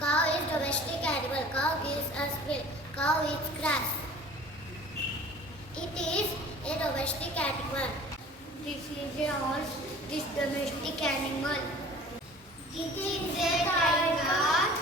Cow is domestic animal. Cow gives us milk. Cow eats grass. It is a domestic animal. This is a horse. This domestic animal. It is a tiger.